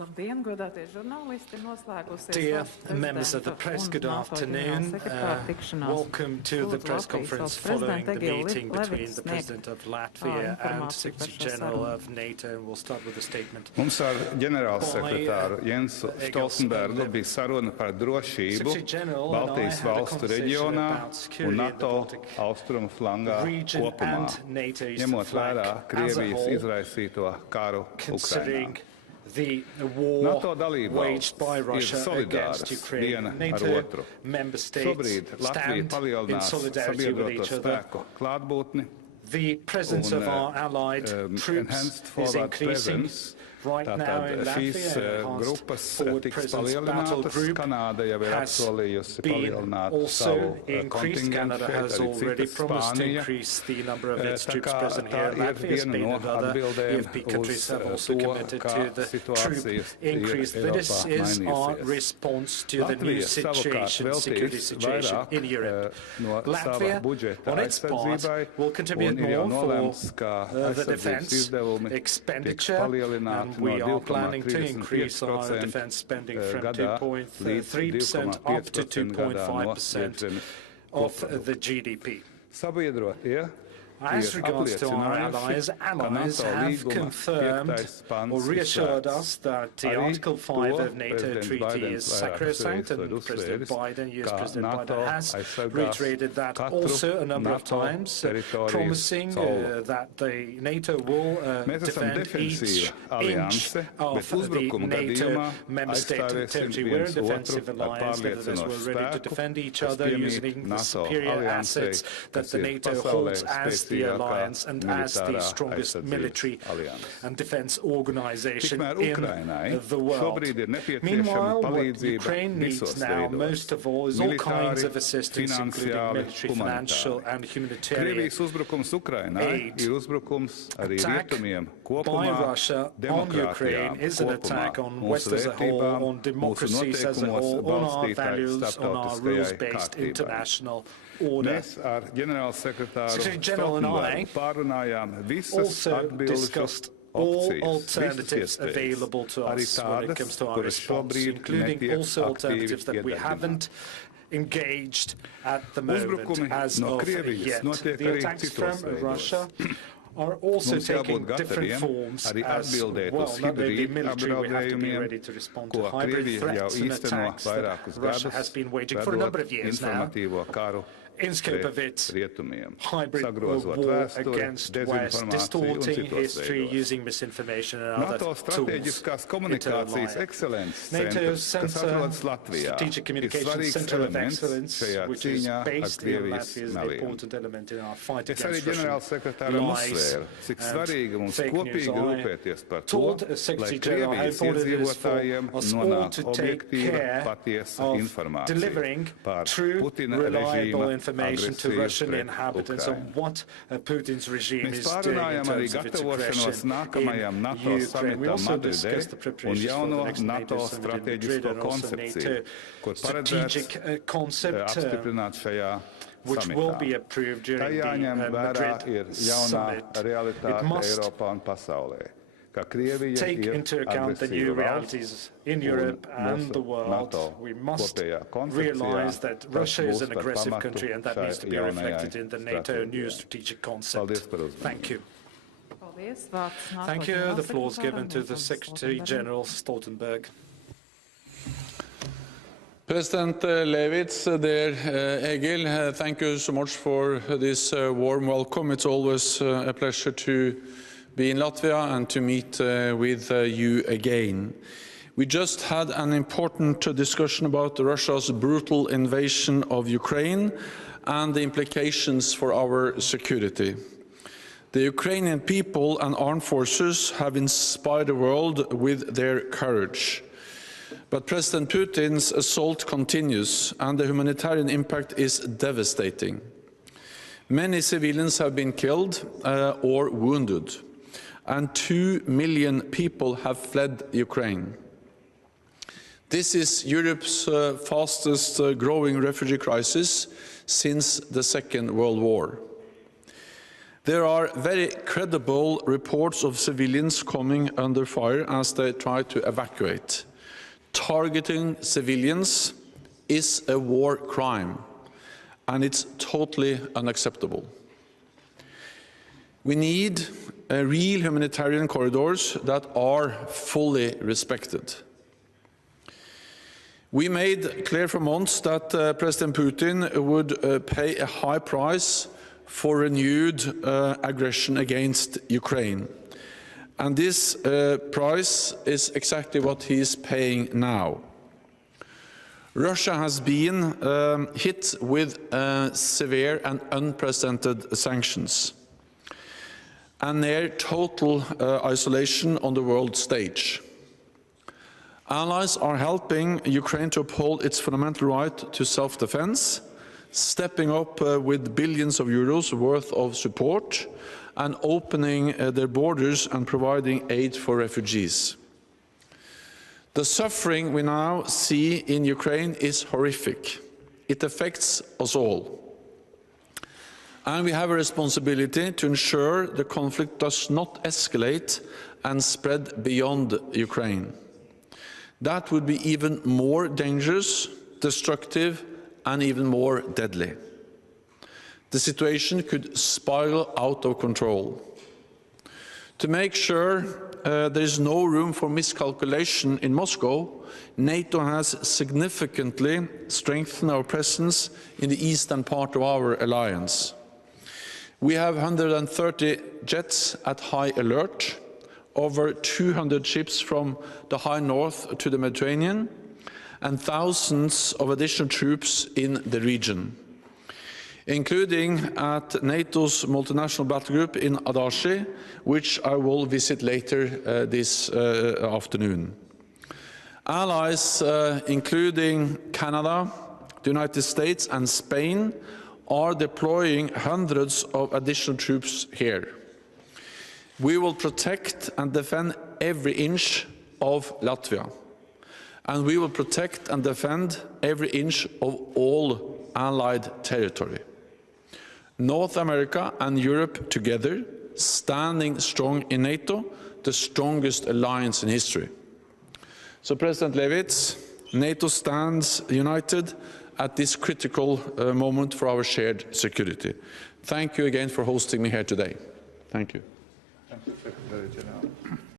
Labdien, godātie žurnālisti, noslēgusies. Dear members of the press, good afternoon. Welcome to the press conference following the meeting between the President of Latvia and Secretary General of NATO. We'll start with a statement. Mums ar ģenerālsekretāru Jensu Stoltenbergu bija saruna par drošību Baltijas valstu reģionā un NATO austrumu flangā kopumā, ņemot vērā Krievijas izraisīto karu Ukrainā. The war waged by Russia against Ukraine. NATO member states stand in solidarity with each other. The presence of our allied troops is increasing. Right now in Latvia, forward presence battle group has been also increased. Canada has already promised to increase the number of its troops present here. Latvia, Spain and other EFP countries have also committed to the troop increase. This is our response to the new situation, security situation in Europe. Latvia, on its part, will contribute more for the defense expenditure. We are planning to increase our defense spending from 2.3% up to 2.5% of the GDP. As regards to our allies have confirmed or reassured us that the Article 5 of NATO treaty is sacrosanct, and President Biden, US President Biden, has reiterated that also a number of times, promising that the NATO will defend each inch of the NATO member state territory. We're a defensive alliance, nevertheless we're ready to defend each other using the superior assets that the NATO holds as the alliance and as the strongest military and defense organization in the world. Meanwhile, what Ukraine needs now, most of all, is all kinds of assistance, including military, financial and humanitarian aid. Attack by Russia on Ukraine is an attack on West as a whole, on democracies as a whole, on our values, on our rules-based international order. Secretary General and I also discussed all alternatives available to us when it comes to our response, including also alternatives that we haven't engaged at the moment as of yet. The attacks from Russia are also taking different forms as well. Not only military, we have to be ready to respond to hybrid threats and attacks that Russia has been waging for a number of years now. In scope of its hybrid war against West, distorting history, using misinformation and other tools into alliance. NATO's Strategic Communications Center of Excellence, which is based in Latvia, is an important element in our fight against Russian lies and fake news. I told Secretary General how important it is for us all to take care of delivering true, reliable information to Russian inhabitants on what Putin's regime is doing in terms of its aggression in Ukraine. We also discussed the preparations for the next NATO summit in Madrid and also NATO strategic concept, which will be approved during the Madrid summit. It must take into account the new realities in Europe and the world. We must realize that Russia is an aggressive country, and that needs to be reflected in the NATO new strategic concept. Thank you. Thank you. The floor is given to the Secretary General Stoltenberg. President Levits, dear Egil, thank you so much for this warm welcome. It's always a pleasure to be in Latvia and to meet with you again. We just had an important discussion about Russia's brutal invasion of Ukraine and the implications for our security. The Ukrainian people and armed forces have inspired the world with their courage. But President Putin's assault continues, and the humanitarian impact is devastating. Many civilians have been killed or wounded, and 2 million people have fled Ukraine. This is Europe's fastest growing refugee crisis since the Second World War. There are very credible reports of civilians coming under fire as they try to evacuate. Targeting civilians is a war crime, and it's totally unacceptable. We need real humanitarian corridors that are fully respected. We made clear for months that President Putin would pay a high price for renewed aggression against Ukraine. And this price is exactly what he is paying now. Russia has been hit with severe and unprecedented sanctions and near total isolation on the world stage. Allies are helping Ukraine to uphold its fundamental right to self-defense, stepping up with billions of euros worth of support and opening their borders and providing aid for refugees. The suffering we now see in Ukraine is horrific. It affects us all. And we have a responsibility to ensure the conflict does not escalate and spread beyond Ukraine. That would be even more dangerous, destructive, and even more deadly. The situation could spiral out of control. To make sure there is no room for miscalculation in Moscow, NATO has significantly strengthened our presence in the eastern part of our alliance. We have 130 jets at high alert, over 200 ships from the high north to the Mediterranean, and thousands of additional troops in the region, including at NATO's multinational battle group in Adashi, which I will visit later this afternoon. Allies, including Canada, the United States and Spain, are deploying hundreds of additional troops here. We will protect and defend every inch of Latvia, and we will protect and defend every inch of all Allied territory. North America and Europe together, standing strong in NATO, the strongest alliance in history. So, President Levits, NATO stands united at this critical moment for our shared security. Thank you again for hosting me here today. Thank you. Thank you, Secretary General.